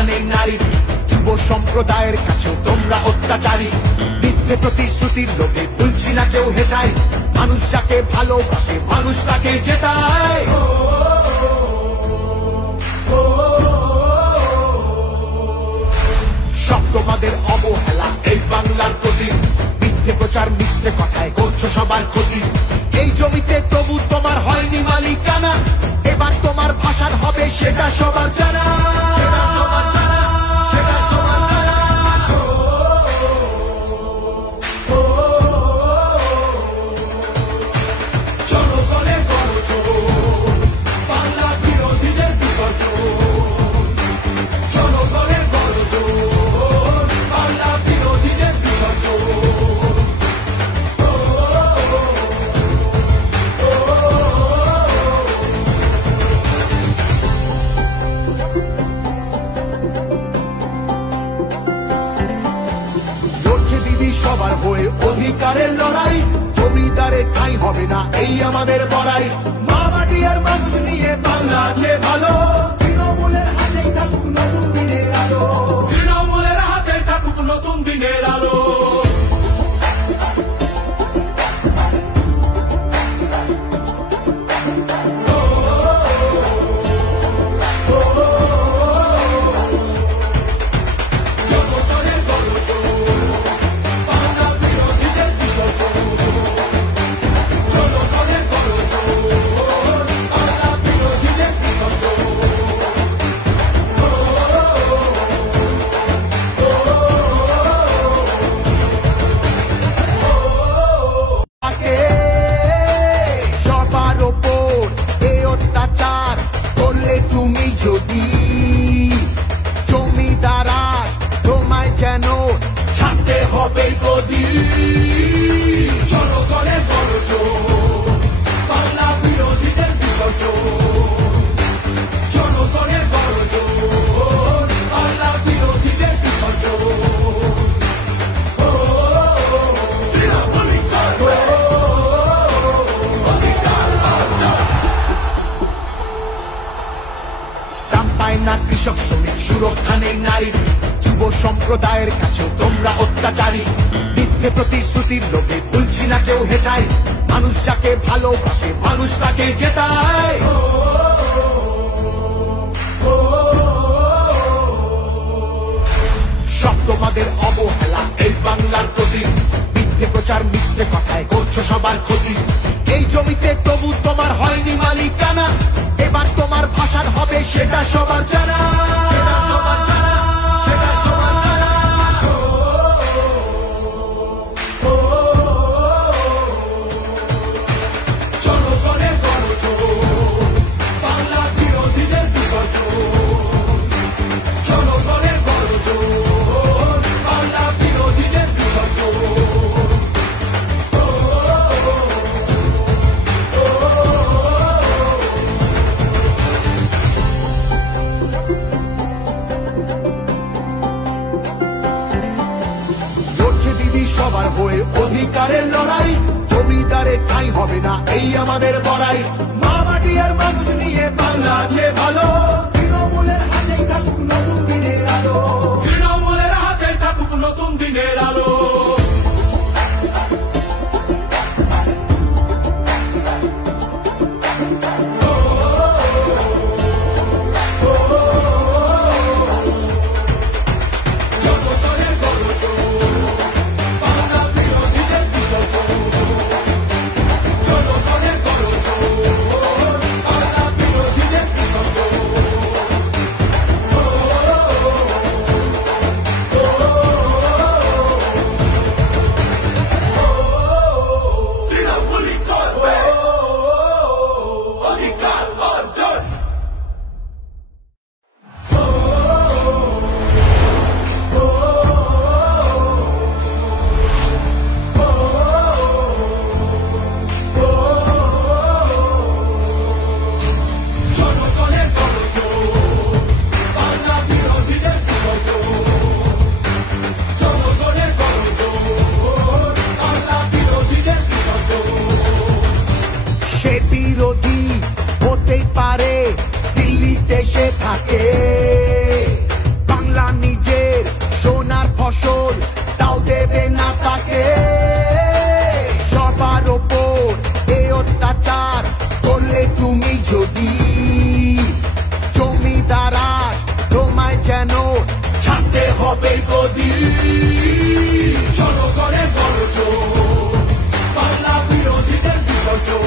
সুরক্ষা নেই নারীর। যুব সম্প্রদায়ের কাছেও তোমরা অত্যাচারী। মিথ্যে প্রতিশ্রুতির লোভে ভুলছি না কেউ হেটায়। মানুষ যাকে ভালোবাসে মানুষ তাকে জেতায়। সব তোমাদের অবহেলা এই বাংলার প্রতি। মিথ্যে প্রচার মিথ্যে কথায় করছো সবার ক্ষতি। এই জমিতে তবু তোমার হয়নি মালিকানা। এবার তোমার ভাষার হবে সেটা সবার জানা। জনগণের গর্জন, বাংলার বিরোধীদের বিসর্জন। জনগণের গর্জন, বাংলার বিরোধীদের বিসর্জন। লড়ছে দিদি সবার হয়ে অধিকারের লড়াই। জমিদারের ঠাঁই হবে না এই আমাদের বড়াই। মা মাটি আর মানুষ নিয়ে বাংলা আছে ভালো। তৃণমূলের হাতেই থাকুক নতুন দিনের আলো। তৃণমূলের হাতেই থাকুক নতুন দিনের আলো। জনগণের গর্জন, বাংলার বিরোধীদের বিসর্জন। জনগণের গর্জন, বাংলার বিরোধীদের বিসর্জন। সবার ওপর এ অত্যাচার করলে তুমি যদি জমিদারা তোমায় যেন ছাড়তে হবে গদি। জনগণের গর্জন, বাংলা বিরোধীদের বিসর্জন। জনগণের গর্জন, বাংলা বিরোধীদের বিসর্জন। দাম পায় না কৃষক শ্রমিক, সুরক্ষা নেই নারীর। যুব সম্প্রদায়ের কাছেও তোমরা অত্যাচারী। মিথ্যে প্রতিশ্রুতির লোভে ভুলছি না কেউ হেটায়। মানুষ যাকে ভালোবাসে মানুষ তাকে জেতায়। সব তোমাদের অবহেলা এই বাংলার প্রতি। মিথ্যে প্রচার মিথ্যে কথায় করছো সবার ক্ষতি। এই জমিতে তবু তোমার হয়নি মালিকানা। এবার তোমার ভাষার হবে সেটা সবার জানা। জনগণের গর্জন, বাংলার বিরোধীদের বিসর্জন। জনগণের গর্জন, বাংলার বিরোধীদের বিসর্জন। লড়ছে দিদি সবার হয়ে অধিকারের লড়াই। জমিদারের ঠাঁই হবে না এই আমাদের বড়াই। মা মাটি আর মানুষ নিয়ে বাংলা আছে ভালো। তৃণমূলের হাতেই থাকুক নতুন দিনের আলো। তৃণমূলের হাতেই থাকুক নতুন দিনের আলো। জনগণের গর্জন, বাংলা বিরোধীদের বিসর্জন। জনগণের গর্জন, হবে গদি জনগণের গর্জন বাংলা বিরোধীদের বিসর্জন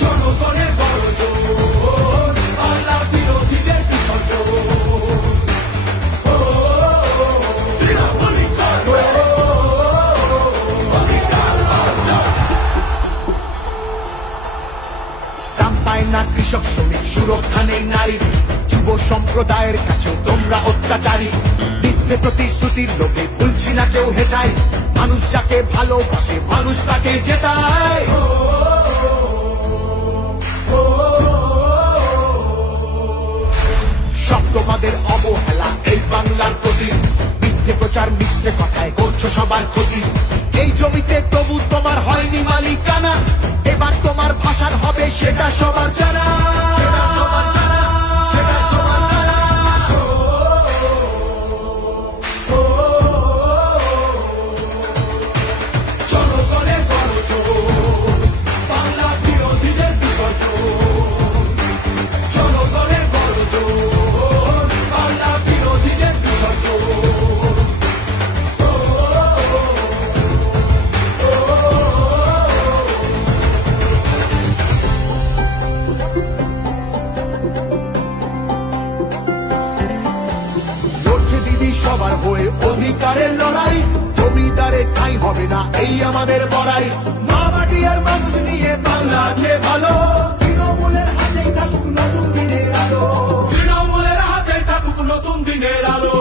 জনগণের গর্জন বাংলা বিরোধীদের বিসর্জন দাম পায় না কৃষক শ্রমিক সুরক্ষা নেই নারীর যুব সম্প্রদায়ের কাছেও তোমরা অত্যাচারী মিথ্যে প্রতিশ্রুতির লোভে ভুলছি না কেউ হেটায় মানুষ যাকে ভালোবাসে মানুষ তাকে জেতায় সব তোমাদের অবহেলা এই বাংলার প্রতি মিথ্যে প্রচার মিথ্যে কথায় করছো সবার ক্ষতি এই জমিতে তবু তোমার হয়নি মালিকানা এবার তোমার ভাষার হবে সেটা সবার জানা জনগণের গর্জন বাংলা বিরোধীদের বিসর্জন জনগণের গর্জন বাংলা বিরোধীদের বিসর্জন সবার হয়ে অধিকারের লড়াই জমিদারের ঠাঁই হবে না এই আমাদের বড়াই মা মাটি আর মানুষ নিয়ে বাংলা আছে ভালো তৃণমূলের হাতেই থাকুক নতুন দিনের আলো তৃণমূলের হাতেই থাকুক নতুন দিনের আলো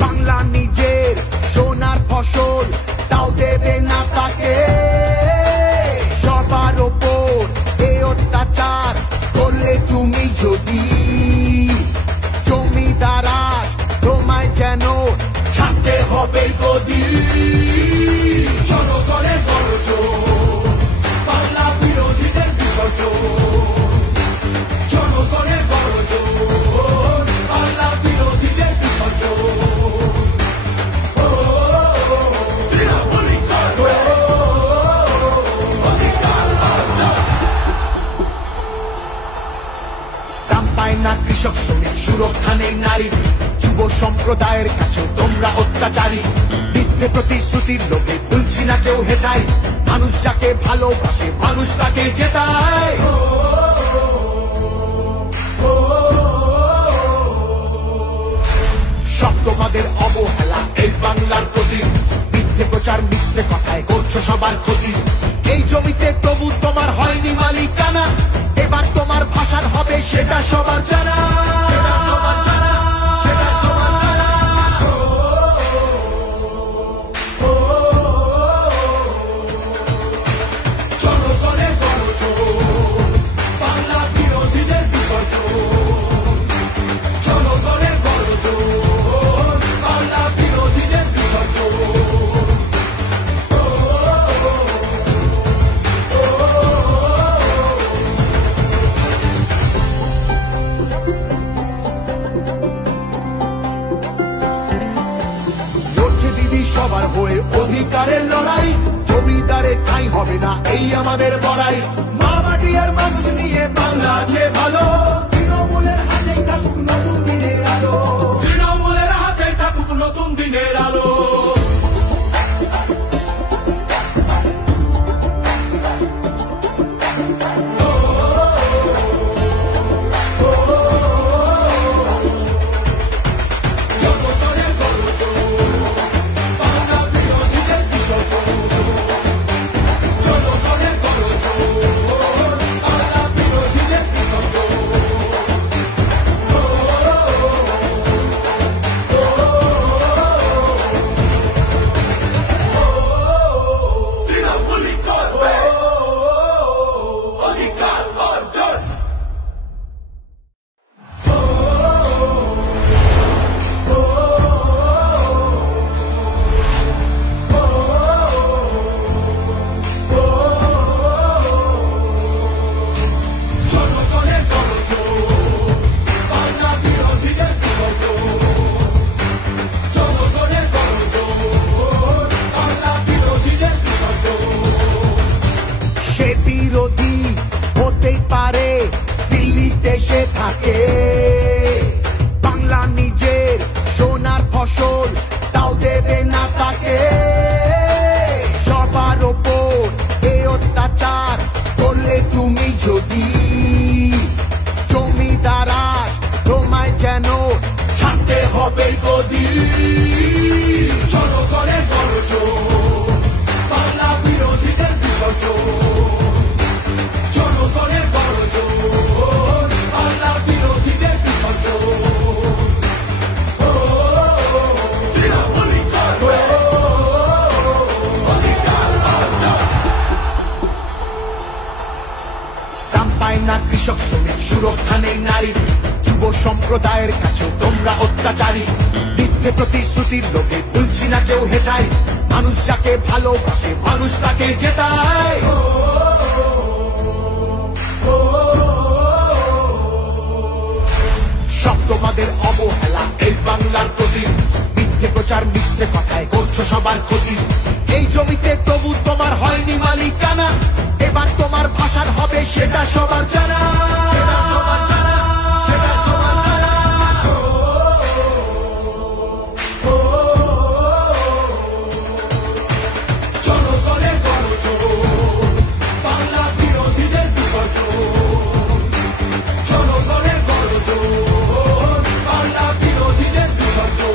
বাংলা নিজের সোনার ফসল তাও দেবে না তাকে সবার ওপর এ অত্যাচার করলে তুমি যদি জমিদারা তোমায় যেন ছাড়তে হবে গদি জনগণের গর্জন বাংলা বিরোধীদের বিসর্জন জনগণের গর্জন বাংলা বিরোধীদের বিসর্জন দাম পায় না কৃষক শ্রমিক সুরক্ষা নেই নারীর যুব সম্প্রদায়ের কাছেও তোমরা অত্যাচারী মিথ্যে প্রতিশ্রুতির লোভে ভুলছি না কেউ হেটায় মানুষ যাকে ভালোবাসে মানুষ তাকে জেতায় সব তোমাদের অবহেলা এই বাংলার প্রতি মিথ্যে প্রচার মিথ্যে কথায় করছো সবার ক্ষতি এই জমিতে তবু তোমার হয়নি মালিকানা এবার তোমার ভাষার হবে সেটা সবার জানা জনগণের গর্জন বাংলা বিরোধীদের বিসর্জন জনগণের গর্জন বাংলা বিরোধীদের বিসর্জন সবার হয়ে অধিকারের লড়াই জমিদারের ঠাঁই হবে না এই আমাদের বড়াই মা মাটি আর মানুষ নিয়ে বাংলা আছে ভালো তৃণমূলের হাতেই থাকুক নতুন দিনের আলো তৃণমূলের হাতেই থাকুক নতুন দিনের আলো হবে গদির জনগণের গর্জন বাংলা বিরোধীদের বিসর্জন জনগণের গর্জন বাংলা বিরোধীদের বিসর্জন দাম পায় না কৃষক শ্রমিক সুরক্ষা নেই নারী যুব সম্প্রদায়ের কাছে তোমরা অত্যাচারী মিথ্যে প্রতিশ্রুতির লোভে ভুলছি না কেউ হেটায় মানুষ যাকে ভালোবাসে মানুষ তাকে জেতায় সব তোমাদের অবহেলা এই বাংলার প্রতি মিথ্যে প্রচার মিথ্যে কথায় করছো সবার ক্ষতি এই জমিতে তবু তোমার হয়নি মালিকানা এবার তোমার ভাষার হবে সেটা সবার জানা জনগণের গর্জন বাংলা বিরোধীদের বিসর্জন জনগণের গর্জন বাংলা বিরোধীদের বিসর্জন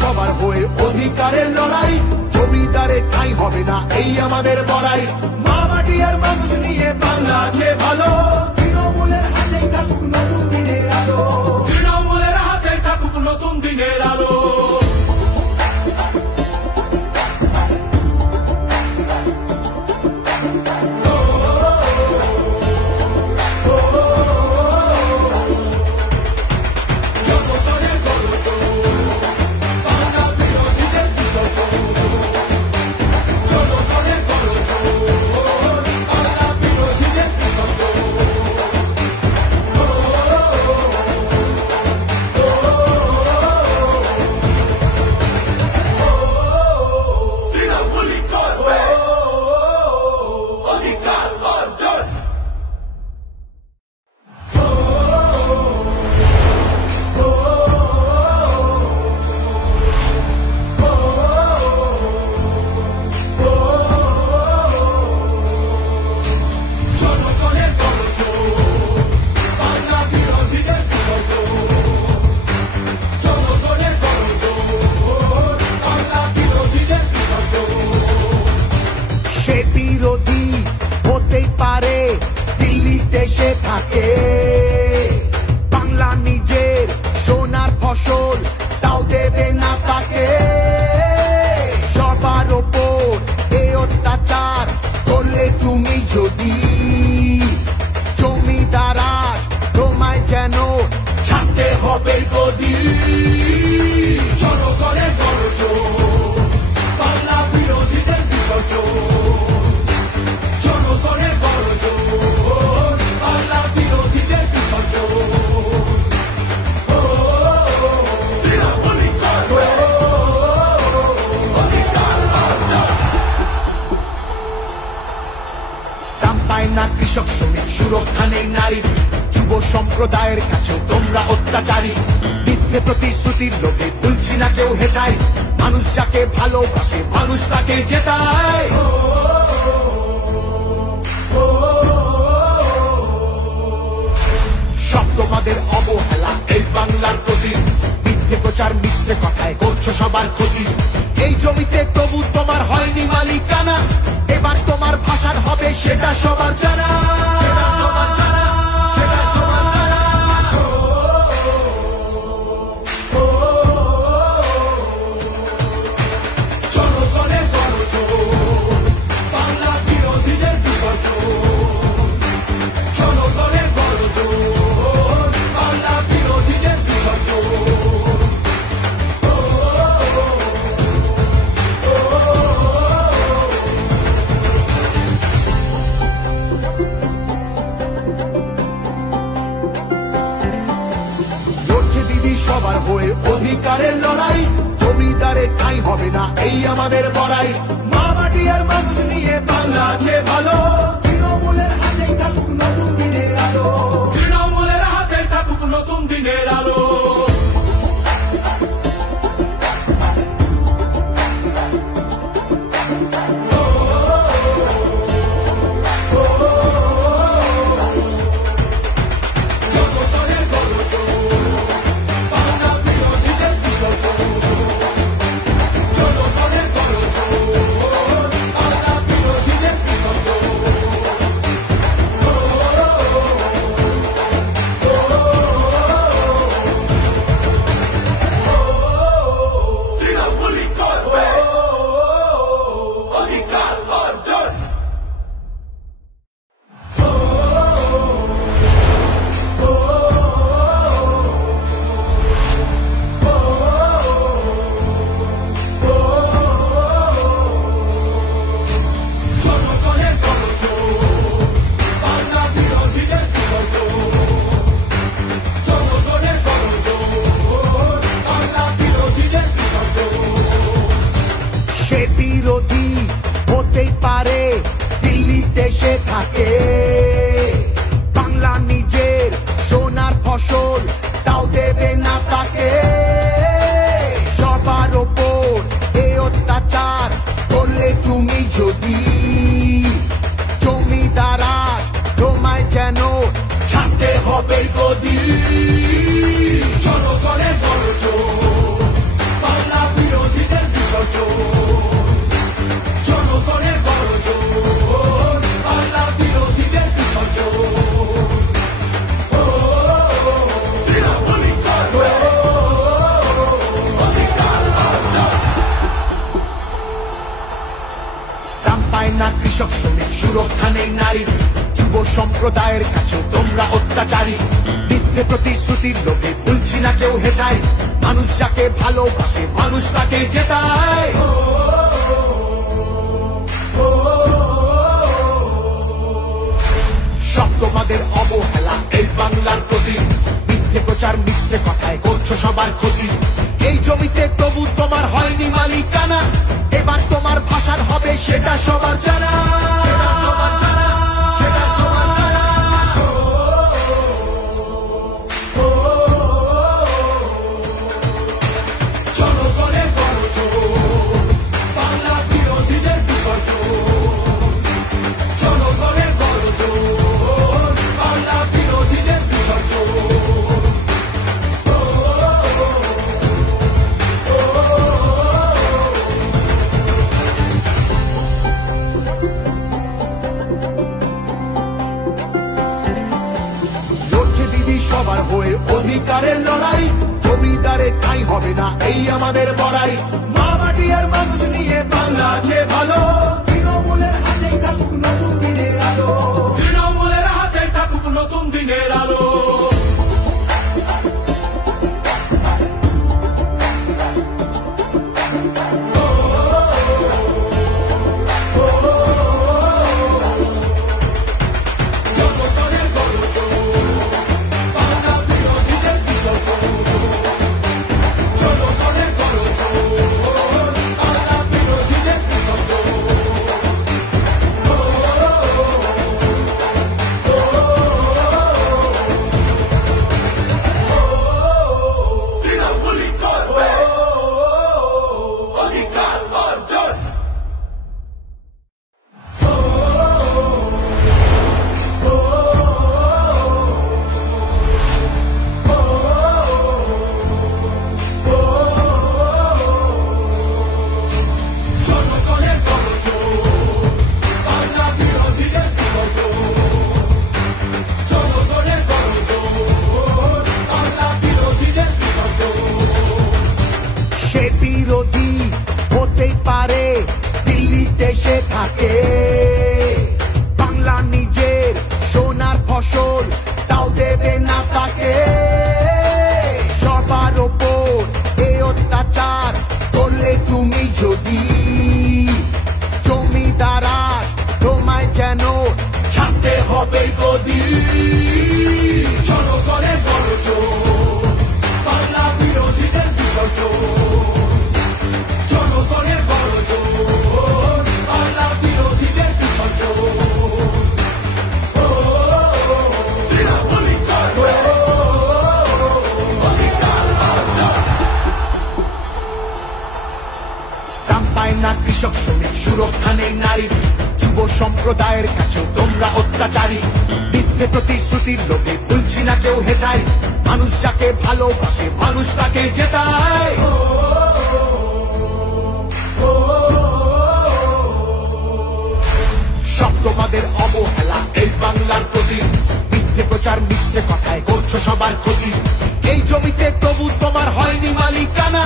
সবার হয়ে অধিকারের লড়াই জমিদারে ঠাঁই হবে না এই আমাদের বড়াই মা মাটি আর মানুষ নিয়ে বাংলা আছে ভালো তৃণমূলের হাতে থাকুক নতুন দিনের আলো তৃণমূলের হাতে থাকুক নতুন দিনের আলো বাংলা নিজের সোনার ফসল তাও দেবে না তাকে সবার ওপর এ অত্যাচার করলে তুমি যদি জমিদারা তোমায় যেন ছাড়তে হবে গদি জনগণের গর্জন বাংলা বিরোধীদের বিসর্জন জনগণের গর্জন বাংলা বিরোধীদের বিসর্জন দাম পায় না কৃষক শ্রমিক সুরক্ষা নেই নারী যুব সম্প্রদায়ের কাছে তোমরা অত্যাচারী মিথ্যে প্রতিশ্রুতির লোভে ভুলছি না কেউ হেটায় মানুষ যাকে ভালোবাসে মানুষ তাকে জেতায় সব তোমাদের অবহেলা এই বাংলার প্রতি মিথ্যে প্রচার মিথ্যে কথায় করছো সবার ক্ষতি এই জমিতে তবু তোমার হয়নি মালিকানা এবার তোমার ভাষার হবে সেটা সবার জানা জনগণের গর্জন বাংলা বিরোধীদের বিসর্জন জনগণের গর্জন বাংলা বিরোধীদের বিসর্জন সবার হয়ে অধিকারের লড়াই জমিদারে ঠাঁই হবে না এই আমাদের বড়াই মা মাটি আর মানুষ নিয়ে বাংলা আছে ভালো তৃণমূলের হাতে থাকুক নতুন দিনের আলো তৃণমূলের হাতে থাকুক নতুন দিনের আলো বিরোধী জনগণের গর্জন, বাংলা বিরোধীদের বিসর্জন, জনগণের গর্জন, বাংলা বিরোধীদের বিসর্জন। দাম পায় না কৃষক শ্রমিক, সুরক্ষা নেই নারীর, যুব সম্প্রদায়ের কাছে তোমরা অত্যাচারী। মিথ্যে প্রতিশ্রুতির লোভে ভুলছি না কেউ হেতায়, মানুষ যাকে ভালোবাসে মানুষ তাকে জেতায়। সব তোমাদের অবহেলা এই বাংলার প্রতি, মিথ্যে প্রচার মিথ্যে কথায় করছো সবার ক্ষতি। এই জমিতে তবু তোমার হয়নি মালিকানা, এবার তোমার ভাষার হবে সেটা সবার জানা। জনগণের গর্জন, বাংলা বিরোধীদের বিসর্জন, জনগণের গর্জন, বাংলা বিরোধীদের বিসর্জন। লড়ছে দিদি সবার হয়ে অধিকারের লড়াই, জমিদারের ঠাঁই হবে না এই আমাদের বড়াই। মা মাটি আর মানুষ নিয়ে বাংলা আছে ভালো, তৃণমূলের হাতেই থাকুক নতুন দিনের আলো, তৃণমূলের হাতেই থাকুক নতুন দিনের আলো। জনগণের গর্জন, বাংলা বিরোধীদের বিসর্জন, জনগণের গর্জন, বাংলা বিরোধীদের বিসর্জন। তৃণমূলই করবে অধিকার অর্জন। জনগণের গর্জন, বাংলা বিরোধীদের বিসর্জন, জনগণের গর্জন, বাংলা বিরোধীদের বিসর্জন। সে বিরোধী হতেই পারে দিল্লিতে সে থাকে, বাংলা নিজের সোনার ফসল তাও দেবে না তাকে। সবার ওপর এ অত্যাচার করলে তুমি যদি, জমিদারা তোমায় যেন ছাড়তে হবে গদি। জনগণের গর্জন, বাংলা বিরোধীদের বিসর্জন, জনগণের গর্জন, বাংলা বিরোধীদের বিসর্জন। তৃণমূলই করবে অধিকার অর্জন। দাম পায় না কৃষক শ্রমিক, সুরক্ষা নেই নারীর, যুব সম্প্রদায়ের কাছে তোমরা অত্যাচারী। মিথ্যে প্রতিশ্রুতির লোভে ভুলছি না কেউ হেতায়, মানুষ যাকে ভালোবাসে মানুষ তাকে জেতায়। সব তোমাদের অবহেলা এই বাংলার প্রতি, মিথ্যে প্রচার মিথ্যে কথায় করছো সবার ক্ষতি। এই জমিতে তবু তোমার হয়নি মালিকানা,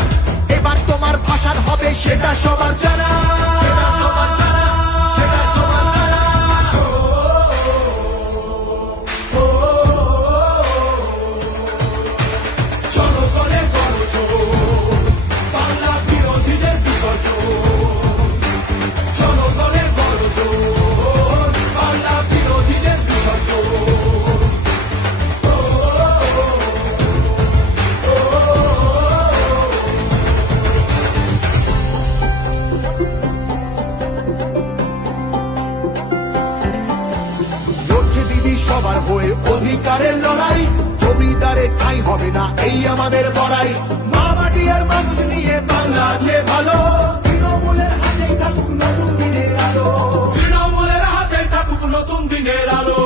এবার তোমার ভাষার হবে সেটা সবার জানা। জনগণের গর্জন, বাংলা বিরোধীদের বিসর্জন, জনগণের গর্জন, বাংলা বিরোধীদের বিসর্জন। লড়ছে দিদি সবার হয়ে অধিকারের লড়াই, জমিদারের ঠাঁই হবে না এই আমাদের বড়াই। মা মাটি আর মানুষ নিয়ে বাংলা আছে ভালো, তৃণমূলের হাতেই থাকুক নতুন দিনের আলো, তৃণমূলের হাতেই থাকুক নতুন দিনের আলো।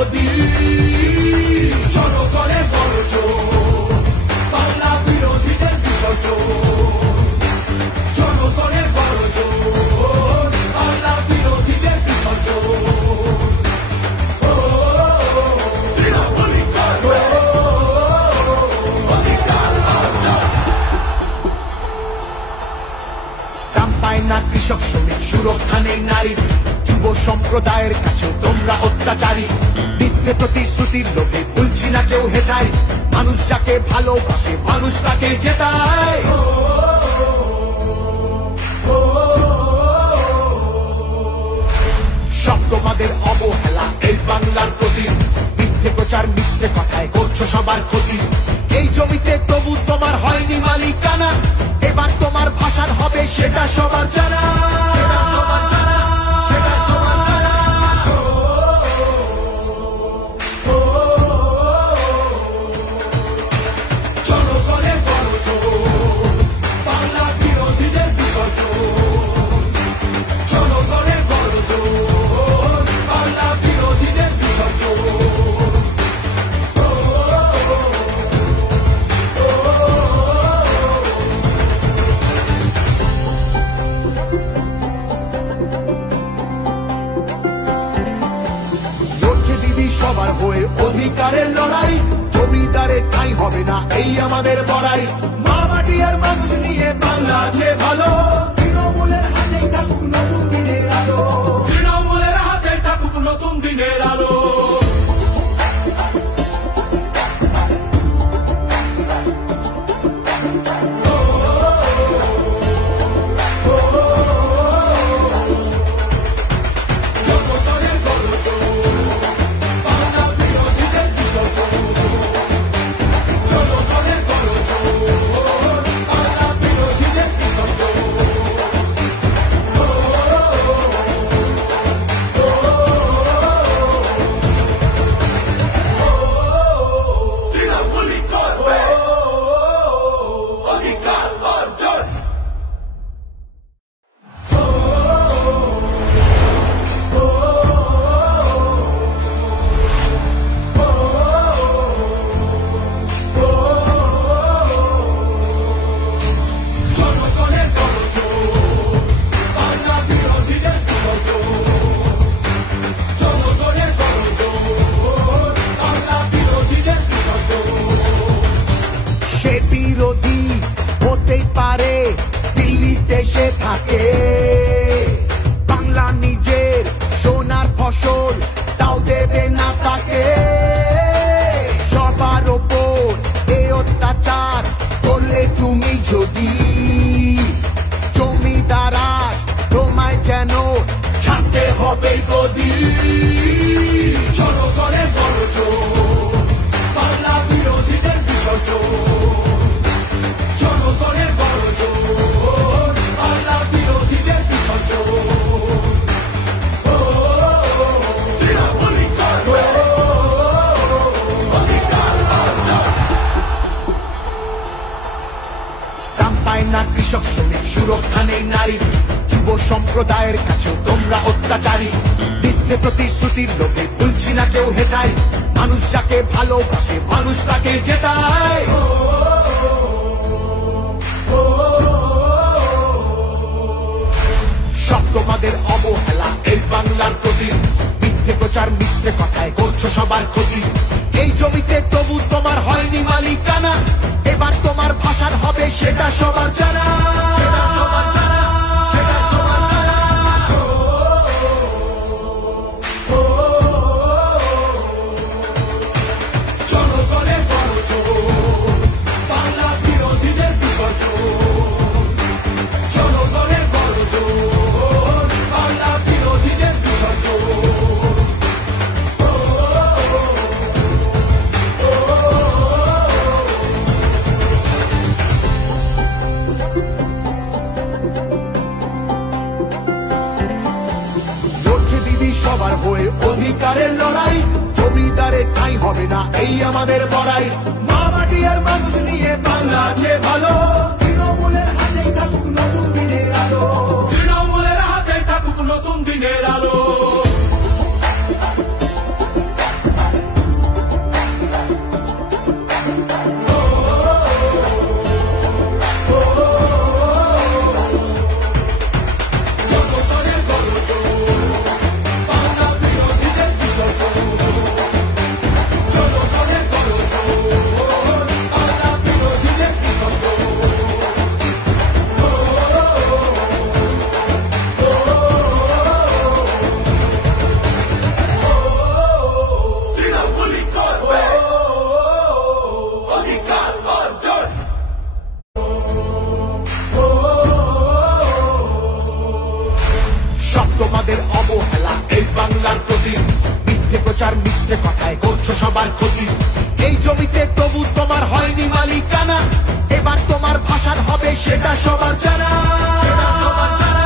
গদি জনগণের গর্জন বাংলা বিরোধীদের বিসর্জন জনগণের গর্জন বাংলা বিরোধীদের বিসর্জন দাম পায় না কৃষক শ্রমিক সুরক্ষা নেই নারী যুব সম্প্রদায়ের কাছে তোমরা অত্যাচারী মিথ্যে প্রতিশ্রুতির লোভে ভুলছি না কেউ হেতায় মানুষ যাকে ভালোবাসে মানুষ তাকে জেতায় সব তোমাদের অবহেলা এই বাংলার প্রতি মিথ্যে প্রচার মিথ্যে কথায় করছো সবার ক্ষতি এই জমিতে তবু তোমার হয়নি মালিকানা এবার তোমার ভাষার হবে সেটা সবার জানা জনগণের গর্জন বাংলা বিরোধীদের বিসর্জন জনগণের গর্জন বাংলা বিরোধীদের বিসর্জন সবার হয়ে অধিকারের লড়াই জমিদারের ঠাঁই হবে না এই আমাদের বড়াই মা মাটি আর মানুষ নিয়ে বাংলা আছে ভালো তৃণমূলের হাতেই থাকুক নতুন দিনের আলো তৃণমূলের হাতেই থাকুক নতুন দিনের আলো বাংলা নিজের সোনার ফসল তাও দেবে না তাকে সবার ওপর এ অত্যাচার করলে তুমি যদি জমিদারা তোমায় যেন ছাড়তে হবে গদি জনগণের গর্জন বাংলা বিরোধীদের বিসর্জন জনগণের গর্জন বাংলা বিরোধীদের বিসর্জন দাম পায় না কৃষক শ্রমিক সুরক্ষা নেই নারী যুব সম্প্রদায়ের কাছেও তোমরা অত্যাচারী মিথ্যে প্রতিশ্রুতির লোভে ভুলছি না কেউ হেতায় মানুষ যাকে ভালোবাসে মানুষ তাকে জেতায় সব তোমাদের অবহেলা এই বাংলার প্রতি মিথ্যে প্রচার মিথ্যে কথায় করছো সবার ক্ষতি এই জমিতে তবু তোমার হয়নি মালিকানা এবার তোমার ভাষার হবে সেটা সবার জানা জনগণের গর্জন বাংলা বিরোধীদের বিসর্জন জনগণের গর্জন বাংলা বিরোধীদের বিসর্জন সবার হয়ে অধিকারের লড়াই জমিদারের ঠাঁই হবে না এই আমাদের বড়াই মা মাটি আর মানুষ নিয়ে বাংলা আছে ভালো তৃণমূলের হাতেই থাকুক নতুন দিনের আলো তৃণমূলের হাতেই থাকুক নতুন দিনের আলো সবার ক্ষতি। এই জমিতে তবু তোমার হয়নি মালিকানা, এবার তোমার ভাষার হবে সেটা সবার জানা, সেটা সবার জানা,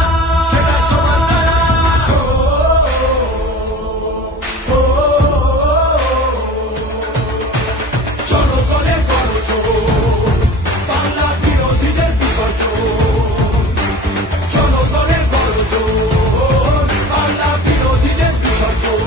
সেটা সবার জানা। জনগণের গর্জন, বাংলা বিরোধীদের বিসর্জন। জনগণের গর্জন, বাংলা বিরোধীদের বিসর্জন।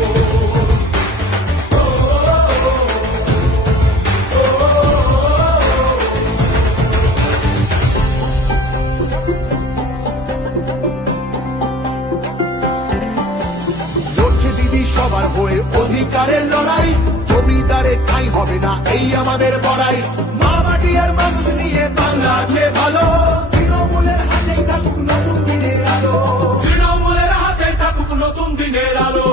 সবার হয়ে অধিকারের লড়াই, জমিদারের ঠাঁই হবে না এই আমাদের বড়াই। মা মাটি আর মানুষ নিয়ে বাংলা আছে ভালো, তৃণমূলের হাতেই থাকুক নতুন দিনের আলো, তৃণমূলের হাতেই থাকুক নতুন দিনের আলো।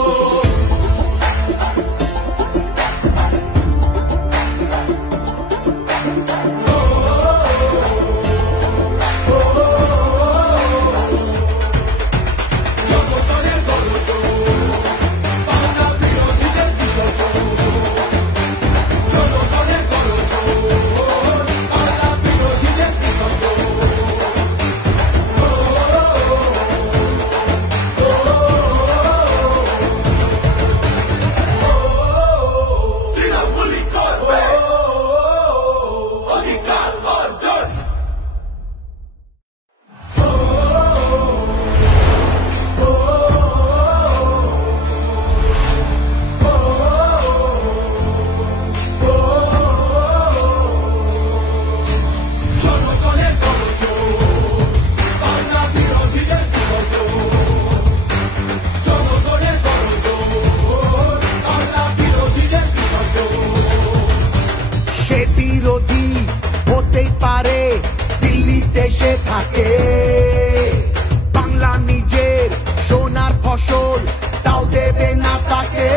বাংলা নিজের সোনার ফসল তাও দেবে না তাকে,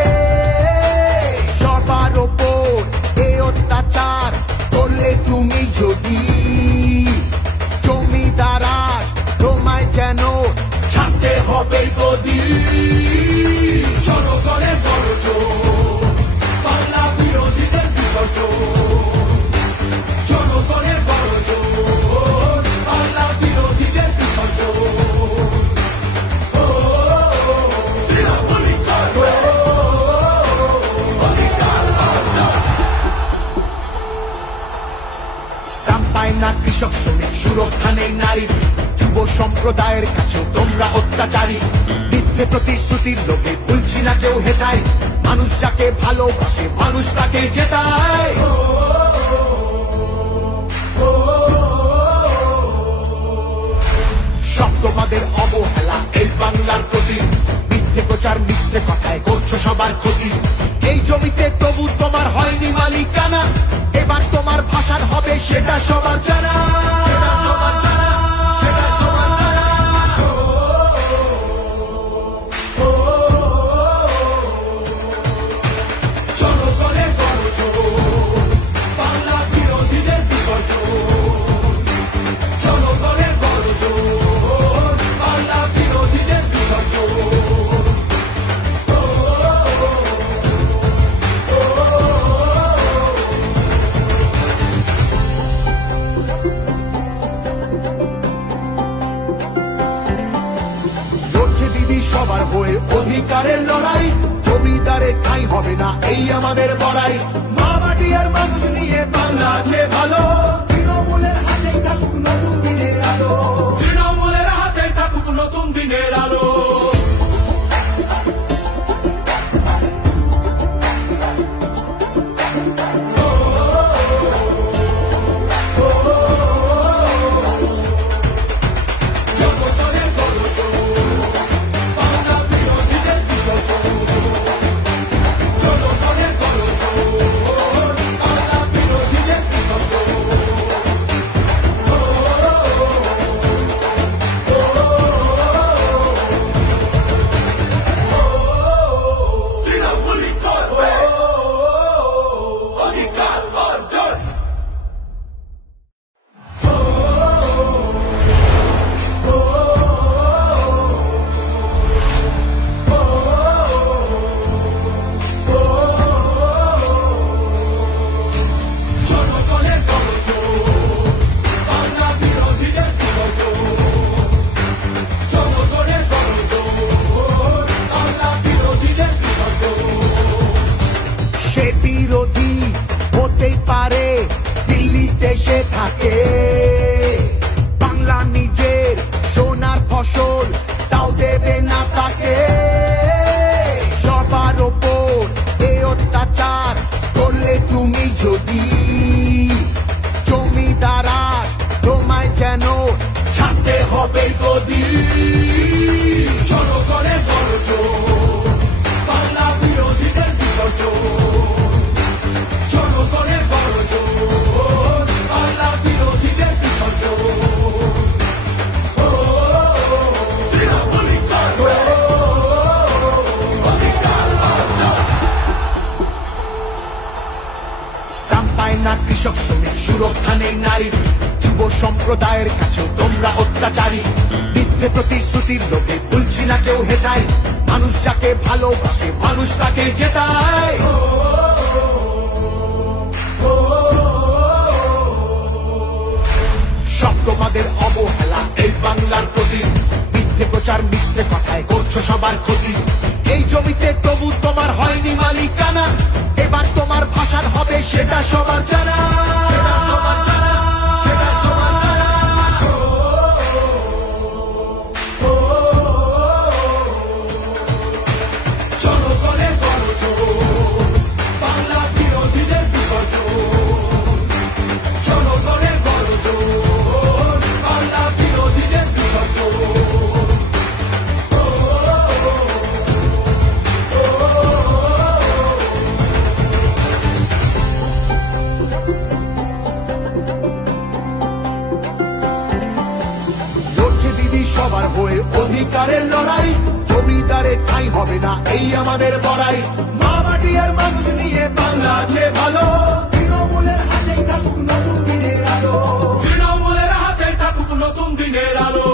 সবার ওপর এ অত্যাচার করলে তুমি যদি, জমিদারা তোমায় যেন ছাড়তে হবে গদি। জনগণের গর্জন, বাংলা বিরোধীদের বিসর্জন। জনগণের গর্জন, বাংলা বিরোধীদের বিসর্জন। দাম পায় না কৃষক শ্রমিক, সুরক্ষা নেই নারীর, যুব সম্প্রদায়ের কাছে তোমরা অত্যাচারী। মিথ্যে প্রতিশ্রুতির লোভে ভুলছি না কেউ হেটায়, মানুষ যাকে ভালোবাসে মানুষ তাকে জেতায়। সব তোমাদের অবহেলা এই বাংলার প্রতি, মিথ্যে প্রচার মিথ্যে কথায় করছো সবার ক্ষতি। এই জমিতে তবু তোমার হয়নি মালিকানা, এবার তোমার ভাষার হবে সেটা সবার জানা, সেটা সবার জানা, সেটা সবার জানা। জনগণের গর্জন, বাংলা বিরোধীদের বিসর্জন। জনগণের গর্জন, বাংলা বিরোধীদের বিসর্জন। সবার হয়ে অধিকারের লড়াই, জমিদারের ঠাঁই হবে না এই আমাদের বড়াই। মা মাটি আর মানুষ নিয়ে বাংলা আছে ভালো, তৃণমূলের হাতেই থাকুক নতুন দিনের আলো, তৃণমূলের হাতেই থাকুক নতুন দিনের আলো। জনগণের গর্জন, বাংলা বিরোধীদের বিসর্জন। হবে গদি জনগণের গর্জন বাংলা বিরোধীদের বিসর্জন জনগণের গর্জন বাংলা বিরোধীদের বিসর্জন না কৃষক শ্রমিক সুরক্ষা নেই নারীর যুব সম্প্রদায়ের কাছেও তোমরা অত্যাচারী মিথ্যে প্রতিশ্রুতির লোভে ভুলছি না কেউ হেতায় মানুষ যাকে ভালোবাসে মানুষ তাকে জেতায় সব তোমাদের অবহেলা এই বাংলার প্রতি মিথ্যে প্রচার মিথ্যে কথায় করছো সবার ক্ষতি এই জমিতে তবু তোমার হয়নি মালিকানা এবার তোমার ভাষার হবে সেটা সবার জানা জনগণের গর্জন বাংলা বিরোধীদের বিসর্জন জনগণের গর্জন বাংলা বিরোধীদের বিসর্জন সবার হয়ে অধিকারের লড়াই জমিদারে ঠাঁই হবে না এই আমাদের বড়াই মা মাটি আর মানুষ নিয়ে বাংলা আছে ভালো তৃণমূলের হাতেই থাকুক নতুন দিনের আলো তৃণমূলের হাতেই থাকুক নতুন দিনের আলো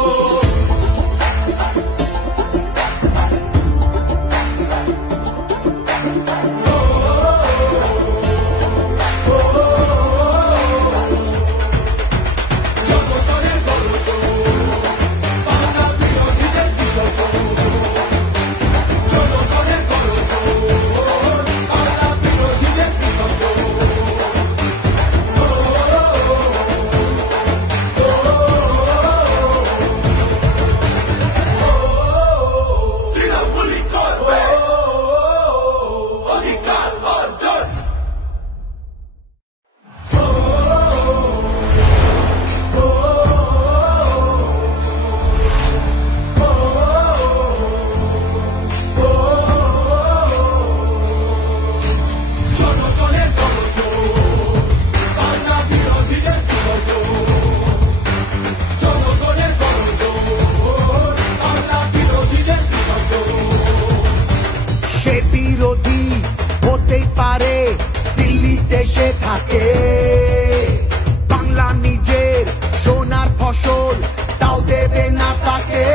বাংলা নিজের সোনার ফসল তাও দেবে না তাকে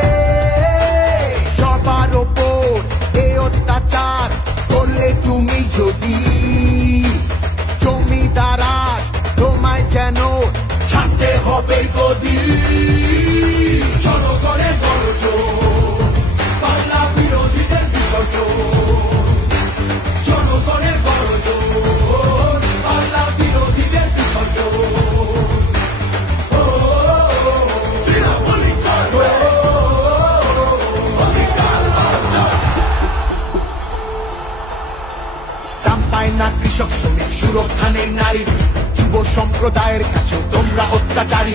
সবার ওপর এ অত্যাচার করলে তুমি যদি জমিদারাজ তোমায় যেন ছাড়তে হবে গদি জনগণের গর্জন বাংলা বিরোধীদের বিসর্জন জনগণের গর্জন বাংলা বিরোধীদের বিসর্জন দাম পায় না কৃষক শ্রমিক সুরক্ষা নেই নারীর যুব সম্প্রদায়ের কাছেও তোমরা অত্যাচারী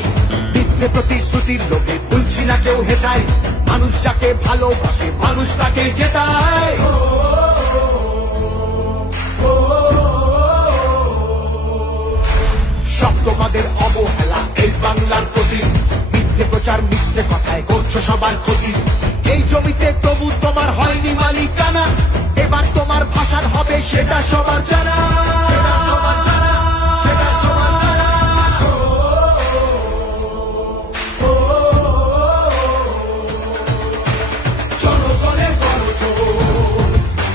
মিথ্যে প্রতিশ্রুতির লোভে ভুলছি না কেউ হেতায় মানুষ যাকে ভালোবাসে মানুষ তাকে জেতায় সব তোমাদের অবহেলা এই বাংলার প্রতি মিথ্যে প্রচার মিথ্যে কথায় করছো সবার ক্ষতি এই জমিতে তবু তোমার হয়নি মালিকানা এবার তোমার ভাষার হবে সেটা সবার জানা জনগণের গর্জন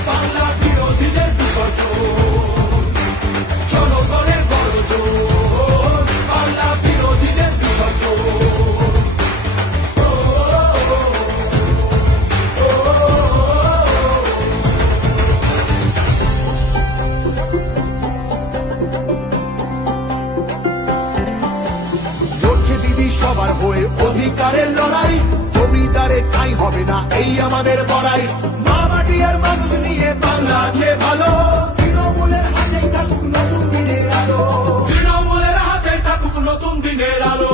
বাংলা বিরোধীদের বিসর্জন জনগণের গর্জন বাংলা বিরোধীদের বিসর্জন সবার হয়ে অধিকারের লড়াই জমিদারে ঠাঁই হবে না এই আমাদের বড়াই মা মাটি আর মানুষ নিয়ে বাংলা আছে ভালো তৃণমূলের হাতেই থাকুক নতুন দিনের আলো তৃণমূলের হাতেই থাকুক নতুন দিনের আলো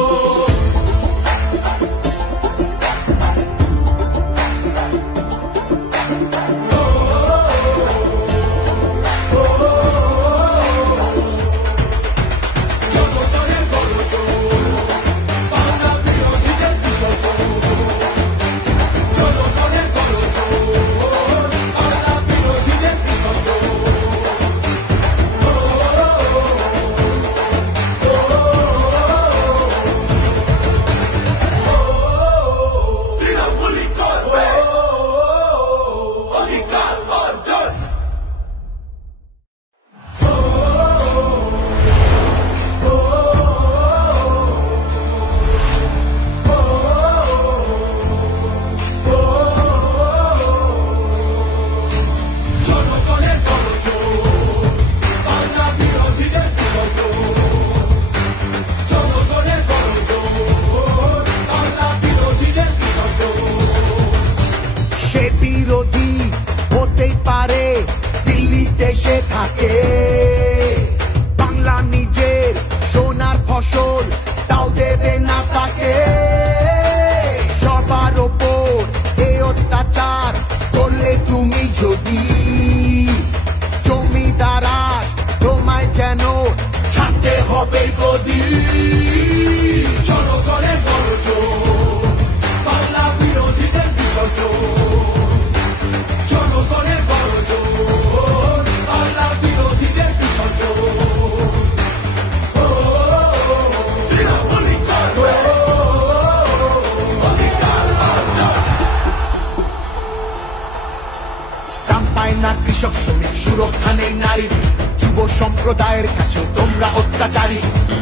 সুরক্ষা নেই নারীর, যুব সম্প্রদায়ের কাছে তোমরা অত্যাচারী।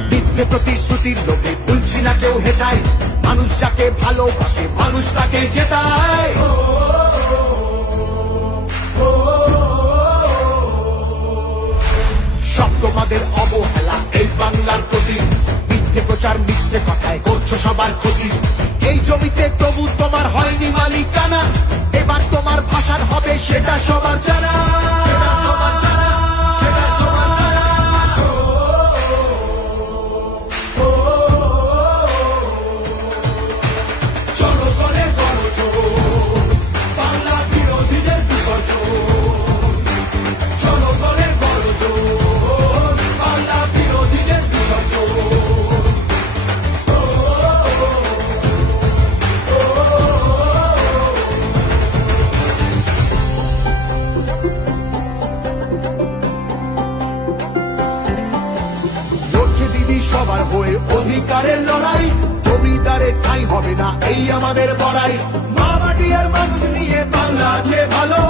মিথ্যে প্রতিশ্রুতির লোভে ভুলছি না কেউ হেতায়, মানুষ যাকে ভালোবাসে মানুষ তাকে জেতায়। সব তোমাদের অবহেলা এই বাংলার প্রতি, মিথ্যে প্রচার মিথ্যে কথায় করছো সবার ক্ষতি। এই জমিতে তবু তোমার হয়নি মালিকানা, এবার তোমার ভাষার হবে সেটা সবার জানা। চলো করে করো জোর, বাংলা বিরোধীদের বিসর্জন। চলো করে করো জোর, বাংলা বিরোধীদের বিসর্জন। লড়ছে দিদি সবার হয়ে অধিকারের লড়াই, জমিদারে ঠাঁই হবে না এই আমাদের বড়াই। মা মাটি আর মানুষ নিয়ে বাংলা আছে ভালো।